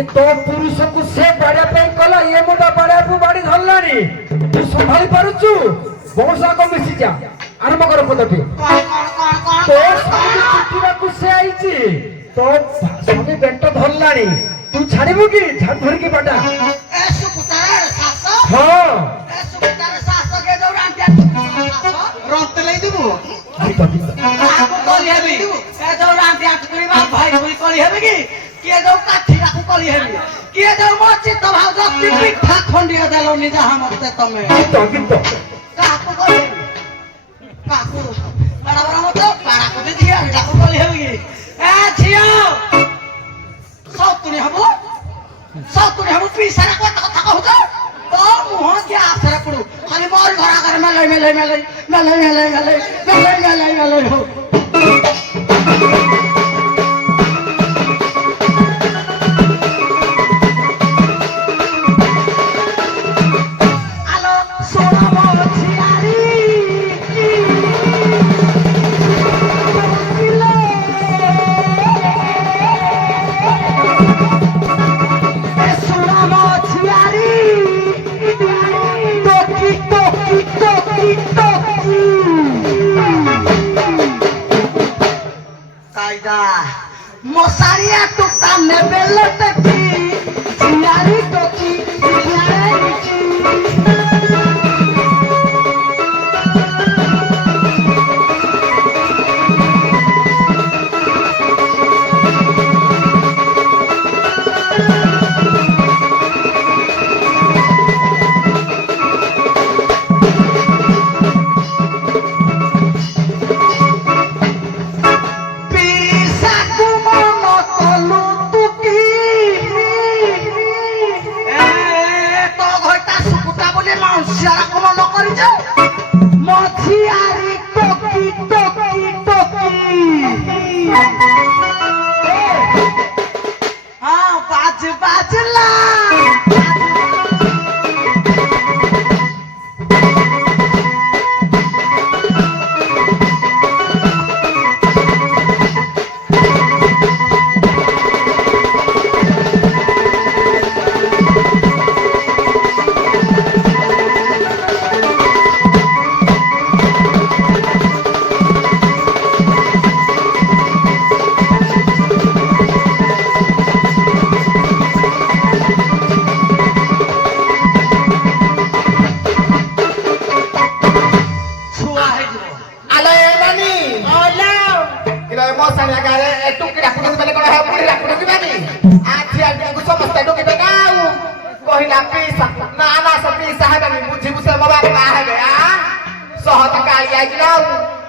तो पुरुष को से बाड़िया पे कला ये मोटा बाड़िया को बाड़ी धरलानी तू संभाली पारुचु बहुसा को मिसी जा आरंभ कर पदटी तो स्वामी चिठीरा को से आईची तो स्वामी बेंट धरलानी तू छाड़िबु की झट धर की बाटा ए सुकुतार सास हां ए सुकुतार सास के जो रांटिया रंत लई देबु आको कली हेबी ए जो रांटिया करिबा भाई भाई कली हेबी की के जो काठी राखु कली हेबी के जो मोची तो भाव जति पिठा खंडिया देलो निजा हमते तमे तो काको कली काको बड़ा बड़ा मत पारा को दे दिया जाको कली हेबी ए झियो सौतुनी हबो पिसारा को कथा कहू तो मुह के आसरा पड़ू खाली मोर घर आकर मेले हो आलो सोना मोछियारी मोसारिया टुकता ने बेलट की जियारी टोकी जियारी की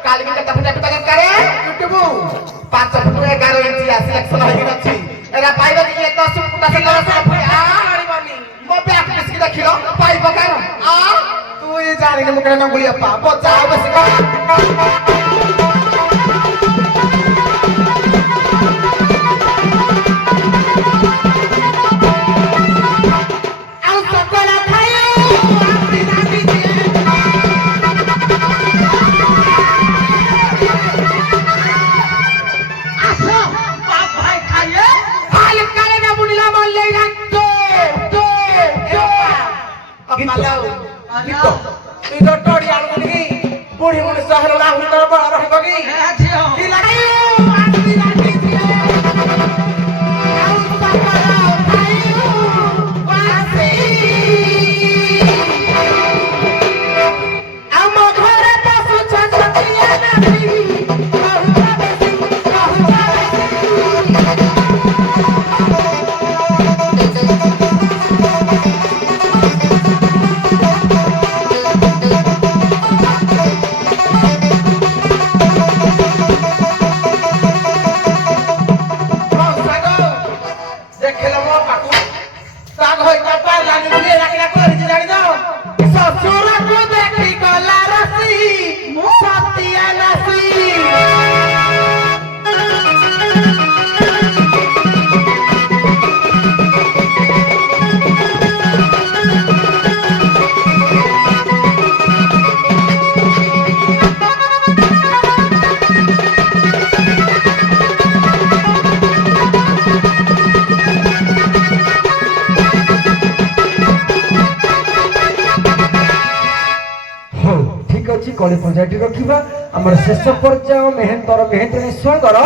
काली में कटा फटा टका करे यूट्यूब 5 फुट 11 इंच सिलेक्शन होई नछि एरा पाइबो कि 10 फुट से 10 फुट आ मारिबनी मो बैक किसकी देखिलो पाइबो कानो आ तू ये जानी ने मुकरे न गुलिया पा बचाओ बस बुढ़ी मुनि सहर ना हुन बड़ा ଏଭଳି ପର୍ଯ୍ୟାୟଟି ରଖିବା ଆମର ଶେଷ ପର୍ଯ୍ୟାୟ ମେହେନ୍ତର ସ୍ୱାଗର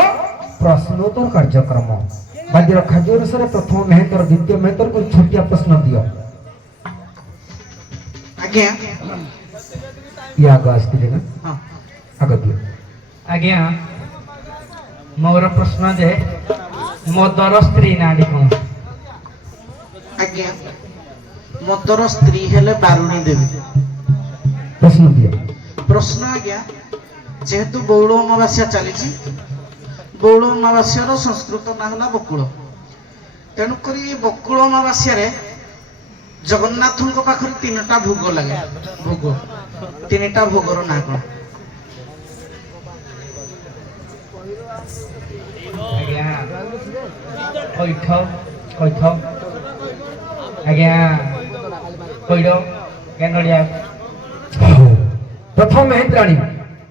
ପ୍ରଶ୍ନୋତ୍ତର କାର୍ଯ୍ୟକ୍ରମ ବାଦ୍ୟର ଖାଦ୍ୟ ଅନୁସାରେ ପ୍ରଥମ ମେହେନ୍ତର ଦ୍ୱିତୀୟ ମେହେନ୍ତରକୁ ଛୋଟିଆ ପ୍ରଶ୍ନ ଦିଅ। ଆଜ୍ଞା ଇଏ ଆଗ ଆସିଥିଲେ ନା ହଁ ଆଗ ଦିଅ। ଆଜ୍ଞା ମୋର ପ୍ରଶ୍ନ ଯେ ମଦର ସ୍ତ୍ରୀ ନାଁଟି କଣ? ଆଜ୍ଞା ମଦର ସ୍ତ୍ରୀ ହେଲେ ବାରୁଣୀ ଦେବୀ। ପ୍ରଶ୍ନ ଦିଅ। ପ୍ରଶ୍ନ ଆଜ୍ଞା ଯେହେତୁ ବଉଳ ଅମାବାସ୍ୟା ଚାଲିଛି ବଉଳ ଅମାବାସ୍ୟାର ସଂସ୍କୃତ ନାଁ ହେଲା ବକୁଳ ତେଣୁକରି ବକୁଳ ଅମାବାସ୍ୟାରେ ଜଗନ୍ନାଥଙ୍କ ପାଖରେ 3ଟା ଭୋଗ ଲାଗେ ଭୋଗ 3ଟା ଭୋଗର ନାଁ କଣ? ଆଜ୍ଞା କଇଠ କଇଠ ଆଜ୍ଞା କଇଡ଼ ନଡ଼ିଆ। ପ୍ରଥମ ମେହେନ୍ତ୍ରାଣୀ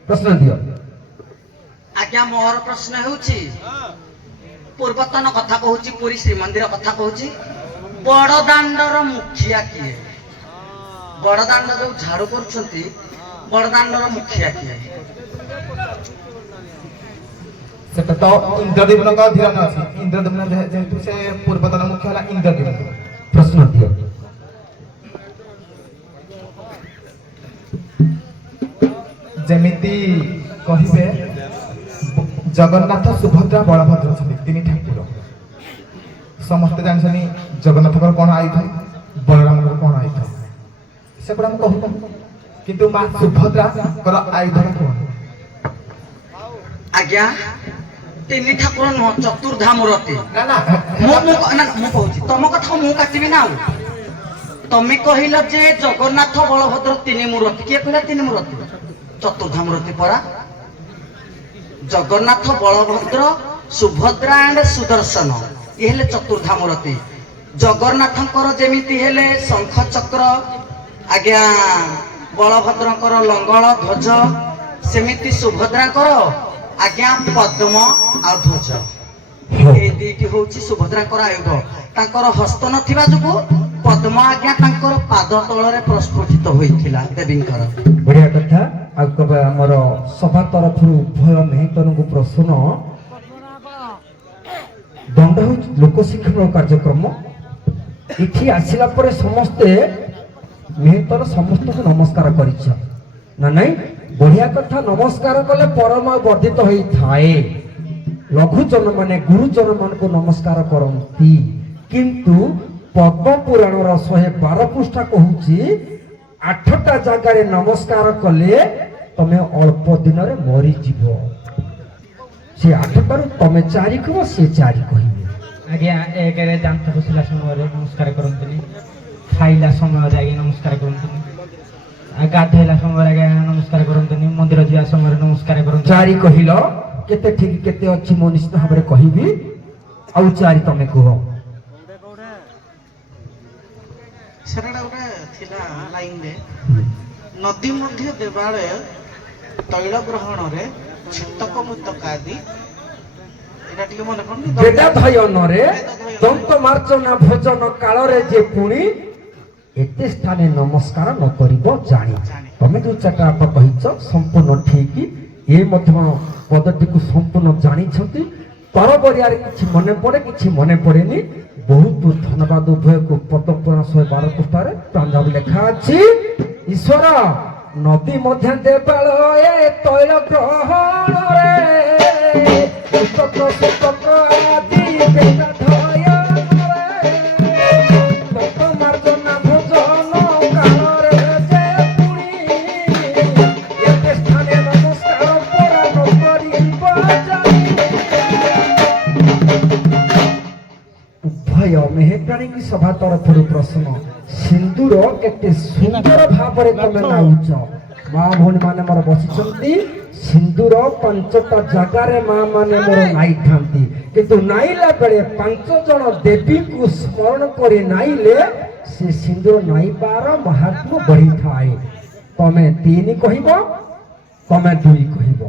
ପ୍ରଶ୍ନ ଦିଅ। ଆଜ୍ଞା ମୋର ପ୍ରଶ୍ନ ହେଉଛି ପୂର୍ବତନ କଥା କହୁଛି ପୁରୀ ଶ୍ରୀମନ୍ଦିର କଥା କହୁଛି ବଡ଼ଦାଣ୍ଡର ମୁଖିଆ କିଏ? ବଡ଼ଦାଣ୍ଡ ଯୋଉ ଝାଡୁ କରୁଛନ୍ତି ବଡ଼ଦାଣ୍ଡର ମୁଖିଆ କିଏ? ସେଟା ତ ଇନ୍ଦ୍ରଦେବଙ୍କ ଅଧୀନ ଅଛି। ଇନ୍ଦ୍ରଦେବ ଯେହେତୁ ସେ ପୂର୍ବତନ ମୁଖ୍ୟ ହେଲା ଇନ୍ଦ୍ରଦେବ। ପ୍ରଶ୍ନ ଦିଅ। ଯେମିତି କହିବେ ଜଗନ୍ନାଥ ସୁଭଦ୍ରା ବଳଭଦ୍ର ଅଛନ୍ତି 3 ଠାକୁର। ସମସ୍ତେ ଜାଣିଛନ୍ତି ଜଗନ୍ନାଥଙ୍କର କଣ ଆୟୁଧ ବଳରାମଙ୍କର କଣ ଆୟୁଧ ସେଗୁଡ଼ା ମୁଁ କହୁନି କିନ୍ତୁ ମା ସୁଭଦ୍ରାଙ୍କର ଆୟୁଧଟା କଣ? ଆଜ୍ଞା 3 ଠାକୁର ନୁହଁ ଚତୁର୍ଦ୍ଧା ମୂରତି। ନା ନା ମୁଁ କହୁଛି ତମ କଥା ମୁଁ କାଟିବି ନା ଆଉ। ତମେ କହିଲ ଯେ ଜଗନ୍ନାଥ ବଳଭଦ୍ର 3 ମୂରତି କିଏ କହିଲା 3 ମୂରତି? ଚତୁର୍ଦ୍ଧା ମୂରତି ପରା। ଜଗନ୍ନାଥ ବଳଭଦ୍ର ସୁଭଦ୍ରା ଆଣ୍ଡ ସୁଦର୍ଶନ ଇଏ ହେଲେ ଚତୁର୍ଦ୍ଧା ମୂରତି। ଜଗନ୍ନାଥଙ୍କର ଯେମିତି ହେଲେ ଶଙ୍ଖ ଚକ୍ର ଆଜ୍ଞା ବଳଭଦ୍ରଙ୍କର ଲଙ୍ଗଳ ଧ୍ୱଜ ସେମିତି ସୁଭଦ୍ରାଙ୍କର ଆଜ୍ଞା ପଦ୍ମ ଆଉ ଧ୍ୱଜ। এই ଦୁଇଟି ହଉଛି ସୁଭଦ୍ରାଙ୍କର ଆୟୁଧ। ତାଙ୍କର ହସ୍ତ ନଥିବା ଯୋଗୁ ପଦ୍ମ ଆଜ୍ଞା ତାଙ୍କର ପାଦ ତଳରେ ପ୍ରସ୍ଫୁଟିତ ହୋଇଥିଲା ଦେବୀଙ୍କର। ବଢିଆ କଥା। ଆଉ କେବେ ଆମର ସଭା ତରଫରୁ ଉଭୟ ମେହେନ୍ତରଙ୍କୁ ପ୍ରଶ୍ନ ଦଣ୍ଡ ହେଉଛି ଲୋକଶିକ୍ଷଣ କାର୍ଯ୍ୟକ୍ରମ। ଏଠି ଆସିଲା ପରେ ସମସ୍ତେ ମେହେନ୍ତର ସମସ୍ତଙ୍କୁ ନମସ୍କାର କରିଛ ନା ନାଇଁ? ବଢିଆ କଥା। ନମସ୍କାର କଲେ ପରମ ବର୍ଦ୍ଧିତ ହୋଇଥାଏ। ଲଘୁଜନ ମାନେ ଗୁରୁଜନ ମାନଙ୍କୁ ନମସ୍କାର କରନ୍ତି କିନ୍ତୁ ପଦ୍ମ ପୁରାଣର 112 ପୃଷ୍ଠା କହୁଛି 8ଟା ଜାଗାରେ ନମସ୍କାର କଲେ ତମେ ଅଳ୍ପ ଦିନରେ ମରିଯିବ। ସେ 8ଟାରୁ ତମେ 4 କହିବ ସେ 4 କହିବେ। ଆଜ୍ଞା ଏକରେ ଦାନ୍ତ ଘଷିଲା ସମୟରେ ନମସ୍କାର କରନ୍ତୁନି, ଖାଇଲା ସମୟରେ ଆଜ୍ଞା ନମସ୍କାର କରନ୍ତୁନି, ଆଉ ଗାଧୋଇଲା ସମୟରେ ଆଜ୍ଞା ନମସ୍କାର କରନ୍ତୁନି, ମନ୍ଦିର ଯିବା ସମୟରେ ନମସ୍କାର କରନ୍ତୁ। 4 କହିଲ କେତେ ଠିକ କେତେ ଅଛି ମୁଁ ନିଶ୍ଚିତ ଭାବରେ କହିବି। ଆଉ 4 ତମେ କୁହ। ସେଟା ଗୋଟେ ଥିଲା ଲାଇନରେ ନଦୀ ମଧ୍ୟ ଦେବାଳୟ ତୈଳ ଗ୍ରହଣରେ ଛିତକ ମୁତକ ଆଦି ଏଟା ଟିକେ ମନେ ପଡୁନି। ବେଦାଧ୍ୟୟନରେ ଦନ୍ତ ମାର୍ଜନା ଭୋଜନ କାଳରେ ଯେ ପୁଣି ଏତେ ସ୍ଥାନେ ନମସ୍କାର ନ କରିବ ଜାଣି। ତମେ ଯୋଉ 4ଟା ବାପ କହିଛ ସମ୍ପୂର୍ଣ୍ଣ ଠିକ। ଏ ମଧ୍ୟ ପଦଟିକୁ ସମ୍ପୂର୍ଣ୍ଣ ଜାଣିଛନ୍ତି। ତରବରିଆରେ କିଛି ମନେ ପଡେ କିଛି ମନେ ପଡେନି। ବହୁତ ଧନ୍ୟବାଦ ଉଭୟକୁ। ପଦ୍ମ ପୁରାଣ 112 ପୃଷ୍ଠାରେ ପ୍ରାଞ୍ଜଳି ଲେଖା ଅଛି ଈଶ୍ୱର ନଦୀ ମଧ୍ୟ ଦେବାଳ ଏ ତୈଳ ଗ୍ରହଣରେ ପୁସ୍ତକ ସୁତକ ଆଦି ବେଦାଧ୍ୟୟନରେ ଦନ୍ତ ମାର୍ଜନା ଭୋଜନ କାଳରେ ଯେ ପୁଣି ଏତେ ସ୍ଥାନେ ନମସ୍କାର ପରା ନ କରିବ ଜାଣି। ଉଭୟ ମେହେପ୍ରାଣୀଙ୍କ ସଭା ତରଫରୁ ପ୍ରଶ୍ନ ସିନ୍ଦୁର କେତେ ସୁନ୍ଦର ଭାବରେ ତମେ ନାଉଛ। ମା ଭଉଣୀ ମାନେ ମୋର ବସିଛନ୍ତି। ସିନ୍ଦୁର 5ଟା ଜାଗାରେ ମା ମାନେ ମୋର ନାଇଥାନ୍ତି କିନ୍ତୁ ନାଇଲା ବେଳେ 5 ଜଣ ଦେବୀଙ୍କୁ ସ୍ମରଣ କରି ନାଇଲେ ସେ ସିନ୍ଦୁର ନାଇବାର ମହାତ୍ମ୍ୟ ବଢିଥାଏ। ତମେ 3 କହିବ ତମେ 2 କହିବ।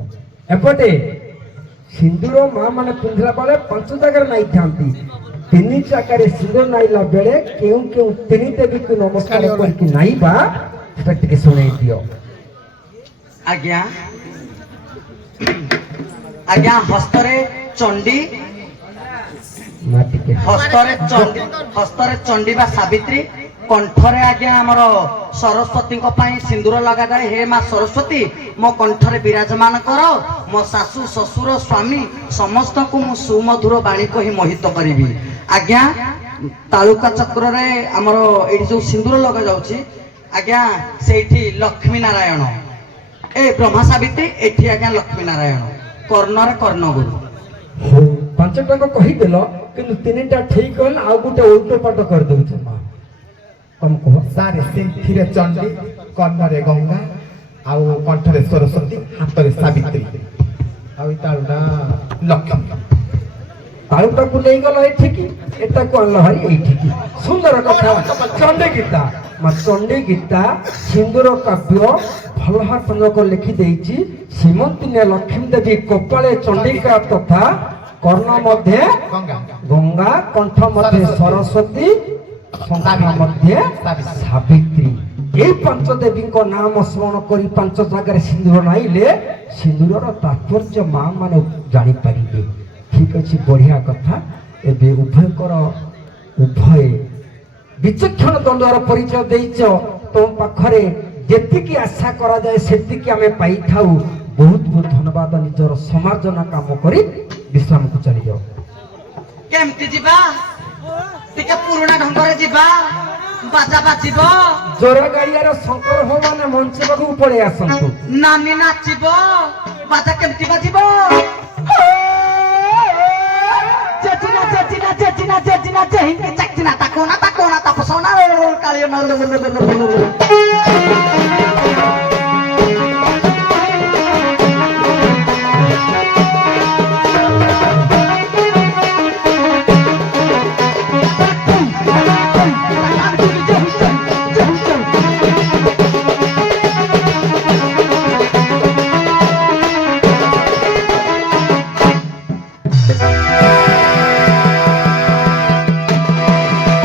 ଏପଟେ ସିନ୍ଦୁର ମା ମାନେ ପିନ୍ଧିଲା ବେଳେ 5 ଜାଗାରେ ନାଇଥାନ୍ତି। 3 ଜାଗାରେ ସିନ୍ଦୁର ନାଇଲା ବେଳେ କେଉଁ କେଉଁ 3 ଦେବୀକୁ ନମସ୍କାର କରିକି ନାଇବା ସେଟା ଟିକେ ଶୁଣେଇ ଦିଅ। ଆଜ୍ଞା ଆଜ୍ଞା ହସ୍ତରେ ଚଣ୍ଡୀ ନା ଟିକେ ହସ୍ତରେ ଚଣ୍ଡୀ ବା ସାବିତ୍ରୀ କଣ୍ଠରେ ଆଜ୍ଞା ଆମର ସରସ୍ୱତୀଙ୍କ ପାଇଁ ସିନ୍ଦୁର ଲଗାଯାଏ। ହେ ମା ସରସ୍ୱତୀ ମୋ କଣ୍ଠରେ ବିରାଜମାନ କର, ମୋ ଶାଶୁ ଶ୍ୱଶୁର ସ୍ୱାମୀ ସମସ୍ତଙ୍କୁ ମୁଁ ସୁମଧୁର ବାଣୀ କହି ମୋହିତ କରିବି। ଆଜ୍ଞା ତାଳୁକା ଚକ୍ରରେ ଆମର ଏଇଠି ଯୋଉ ସିନ୍ଦୁର ଲଗାଯାଉଛି ଆଜ୍ଞା ସେଇଠି ଲକ୍ଷ୍ମୀ ନାରାୟଣ, ଏ ବ୍ରହ୍ମା ସାବିତ୍ରୀ ଏଠି ଆଜ୍ଞା ଲକ୍ଷ୍ମୀ ନାରାୟଣ, କର୍ଣ୍ଣରେ କର୍ଣ୍ଣଗୁରୁ। ହଉ 5 ଟଙ୍କା କହିଦେଲ କିନ୍ତୁ 3ଟା ଠିକ ହେଲେ ଆଉ ଗୋଟେ ଉଲ୍ଟୋ ପାଟ କରିଦଉଛ ମା। ତମ କୁହ। ସାରେ ସେଥିରେ ଚଣ୍ଡୀ, କର୍ଣ୍ଣରେ ଗଙ୍ଗା, ଆଉ କଣ୍ଠରେ ସରସ୍ୱତୀ, ହାତରେ ସାବିତ୍ରୀ, ଆଉ ଏଇ ତାଳୁଟା ଲକ୍ଷ୍ମୀ। ତାଳୁଟାକୁ ନେଇଗଲ ଏଠିକି, ଏଟାକୁ ଆଣିଲ ଭାଇ ଏଇଠିକି। ସୁନ୍ଦର କଥା। ଚଣ୍ଡୀ ଗୀତା ମା ଚଣ୍ଡୀ ଗୀତା ସିନ୍ଦୁର କାବ୍ୟ ଭଲ ଭାବେ ଲେଖି ଦେଇଛି। ସୀମନ୍ତିନିଆ ଲକ୍ଷ୍ମୀ ଦେବୀ କପାଳେ ଚଣ୍ଡିକା ତଥା କର୍ଣ୍ଣ ମଧ୍ୟ ଗଙ୍ଗା, କଣ୍ଠ ମଧ୍ୟ ସରସ୍ୱତୀ, ଶଙ୍ଖ ମଧ୍ୟ ସାବିତ୍ରୀ। এই 5 ଦେବୀଙ୍କ ନାମ ସ୍ମରଣ କରି 5 ଜାଗାରେ ସିନ୍ଦୁର ନାଇଲେ ସିନ୍ଦୁରର ତାତ୍ପର୍ଯ୍ୟ ମା ମାନେ ଜାଣିପାରିବେ। ଠିକ ଅଛି, ବଢିଆ କଥା। ଏବେ ଉଭୟ ବିଚକ୍ଷଣ ଦ୍ୱନ୍ଦ୍ୱର ପରିଚୟ ଦେଇଛ। ତମ ପାଖରେ ଯେତିକି ଆଶା କରାଯାଏ ସେତିକି ଆମେ ପାଇଥାଉ। ବହୁତ ବହୁତ ଧନ୍ୟବାଦ। ନିଜର ସମାର୍ଜନା କାମ କରି ବିଶ୍ରାମକୁ ଚାଲିଯାଅ। କେମିତି ଯିବା? ଟିକେ ପୁରୁଣା ଢଙ୍ଗରେ ଯିବା, ବାଜା ବାଜିବ, ଜୋର ଗାଡିଆର ଶଙ୍କର ହଉ ମାନେ ମଞ୍ଚ ପାଖକୁ ପଳେଇ ଆସନ୍ତୁ। ନାନୀ ନାଚିବ, ବାଜା କେମିତି ବାଜିବ? ଚେଚିନା ଚେଚିନା ଚେଚିନା ଚେଚିନା ଚେହିଁକି ଚାକିନା ତାକୋନା ତାପସନା କାଳିଆ